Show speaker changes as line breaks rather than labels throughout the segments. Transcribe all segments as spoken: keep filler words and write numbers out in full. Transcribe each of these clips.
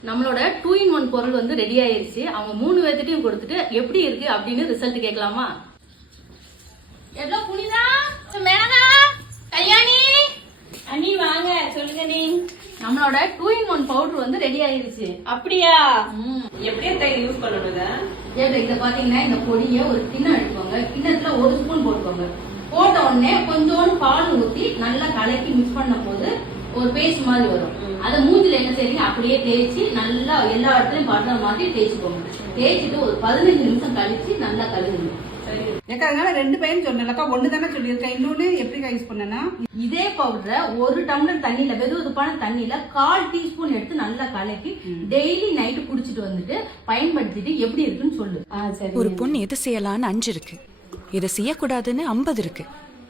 நம்மளோட two in one பொருள் வந்து ரெடி ஆயிருச்சு. அவங்க மூணு பேர்த்திட்டையும் கொடுத்துட்டு எப்படி இருக்கு அப்படின்னு ரிசல்ட் கேட்கலாமா? எவ்வளோ புனிதா, மேனகா, கல்யாணி,
அண்ணி வாங்க சொல்லுங்க. நீ
நம்மளோட டூ இன் ஒன் பவுடர் வந்து ரெடி ஆயிருச்சு.
அப்படியா? எப்படி யூஸ் பண்ணணுங்க?
இத பாத்தீங்கன்னா இந்த பொடியை ஒரு கிண்ணம் எடுத்துக்கோங்க. கிண்ணத்துல ஒரு ஸ்பூன் போட்டுக்கோங்க. போட்ட உடனே கொஞ்சோண்டு பால் ஊத்தி நல்லா கலக்கி மிக்ஸ் பண்ண போது ஒரு பேஸ்ட் மாதிரி வரும். அதை மூஞ்சில என்ன செய்றீங்க அப்படியே தேய்ச்சி நல்லா எல்லா இடத்துலயும் படுற மாதிரி தேய்ச்சிக்கோங்க. தேய்ச்சிட்டு ஒரு பதினஞ்சு நிமிஷம் கழிச்சு நல்லா கழுவுங்க.
ஏக்கா அதனால ரெண்டு பையன் சொன்னலக்கா, ஒண்ணு தானே சொல்லியிருக்கேன். இன்னொன்னு எப்படி யூஸ் பண்ணனா,
இதே பவுடரை ஒரு டம்ளர் தண்ணியில வெது வெதுப்பான தண்ணியில கால் டீஸ்பூன் எடுத்து நல்லா கலக்கி டெய்லி நைட்டு குடிச்சிட்டு வந்துட்டு பயன்படுத்திட்டு எப்படி இருக்குன்னு சொல்லு.
ஒரு பொண்ணு எது செய்யலான்னு அஞ்சு இருக்கு, இதை செய்யக்கூடாதுன்னு ஐம்பது இருக்கு.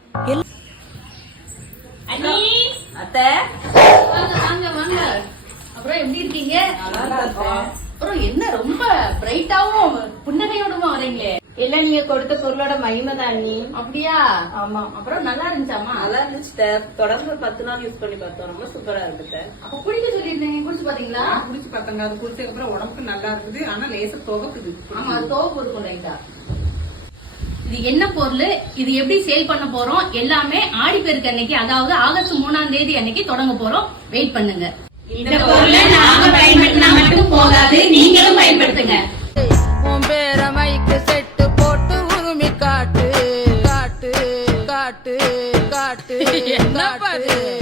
அண்ணி அத்தை
வாங்க வாங்க வாங்க. அப்புறம் எப்படி இருக்கீங்க? அப்புறம் என்ன ரொம்ப பிரைட்டாவும் புன்னகையோடமா வரீங்களே?
எல்லாம் நீங்க கொடுத்த பொருளோட மகிமை தான் அண்ணி.
அப்படியா?
ஆமா.
அப்புறம் நல்லா இருந்துச்சாமா?
நல்லா இருந்துச்சு. தொடர்ந்து ஒரு பத்து நாள் யூஸ் பண்ணி பார்த்தோம். ரொம்ப சூப்பரா இருக்கு.
அப்ப குடிக்க சொல்லிருந்தீங்க, குடிச்சு பாத்தீங்களா?
குடிச்சு பார்த்தாங்க. அது குடிச்சதுக்கு அப்புறம் உடம்புக்கு நல்லா இருக்குது. ஆனா லேசா துவக்குது.
ஆமா, அது தோப்பு இருக்கும் லைட்டா. இது என்ன பொருள், இது எப்படி சேல் பண்ண போறோம், எல்லாமே ஆடிப்பெருக்கு அன்னைக்கு, அதாவது ஆகஸ்ட் மூணாம் தேதி அன்னைக்கு தொடங்க போறோம். வெயிட் பண்ணுங்க.
இந்த பொருளை நாம பயன்படுத்தினா மட்டும் போதாது, நீங்களும் பயன்படுத்துங்க.
உன் பேர மைக்கு செட்டு போட்டு உருமி காட்டு காட்டு காட்டு காட்டு என்ன பாரு.